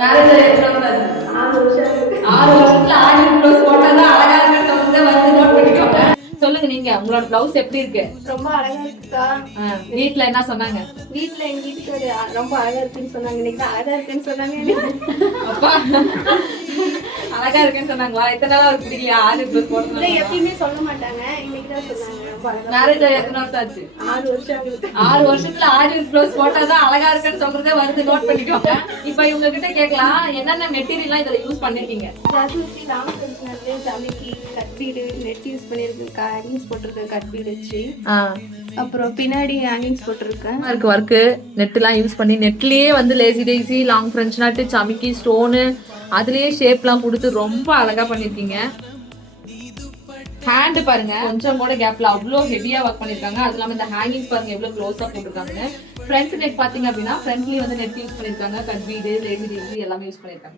Marriage எத்தனை வருஷம் ஆகுது? 6 வருஷத்துல ஆரி ப்ளவுஸ் போட்டாதான் அழகா இருக்குன்னு சொல்லிட்டு வந்து நோட் பண்ணிக்கோங்க. சொல்லுங்க, நீங்க உங்களோட பிளவுஸ் எப்படி இருக்கு? ரொம்ப அழகா இருக்குக்கா. வீட்ல என்ன சொன்னாங்க? வீட்ல எங்க வீட்டுக்கு ரொம்ப அழகா இருக்குன்னு சொன்னாங்க. இன்னைக்கு அழகா இருக்குன்னு சொன்னாங்க. அப்பா அழகா இருக்குன்னு சொன்னாங்களா? இத்தனை நாளா அவருக்கு பிடிக்கலையா ஆரி ப்ளவுஸ் போடுறது? எப்பயுமே சொல்ல மாட்டாங்க, இன்னைக்கு தான் சொன்னாங்க. மேரேஜ் எத்தனை வருஷம் ஆச்சு? 6 வருஷம் ஆகுது. 6 வருஷத்துல ஆரி ப்ளவுஸ் போட்டாதான் அழகா இருக்குன்னு சொல்றதே வருது, நோட் பண்ணிக்கோங்க. இப்ப இவங்க கிட்ட கேட்கலாம், என்னென்ன மெட்டீரியல்லாம் இதுல யூஸ் பண்ணிருக்கீங்க? ஜாஸ்தி லாங் ஃப்ரெண்ட்ஸ்னாலே ஜமிக்கி கட் பீடு நெட் யூஸ் பண்ணிருக்கேன், ஹேங்கிங்ஸ் போட்டிருக்கேன் கட் பீடு வச்சு. அப்புறம் பின்னாடி ஹேங்கிங்ஸ் போட்டிருக்கேன். இருக்கு ஒர்க்கு நெட் எல்லாம் யூஸ் பண்ணி நெட்லயே வந்து லேசி டேசி லாங் ஃப்ரெஞ்ச் நாட்டு சமிக்கி ஸ்டோனு அதுலயே ஷேப் எல்லாம் கொடுத்து ரொம்ப அழகா பண்ணிருக்கீங்க. ஹேண்ட் பாருங்க, கொஞ்சம் கூட கேப்ல அவ்வளோ ஹெவியா ஒர்க் பண்ணிருக்காங்க. அது இல்லாம இந்த ஹேங்கிங்ஸ் பாருங்க எவ்வளவு க்ளோஸா போட்டிருக்காங்க. ஃப்ரண்ட் நெக் பாத்தீங்க அப்படின்னா ஃப்ரண்ட்லயே வந்து நெட் யூஸ் பண்ணிருக்காங்க, கட் பீடு லேசி டேசி எல்லாமே யூஸ் பண்ணிருக்காங்க.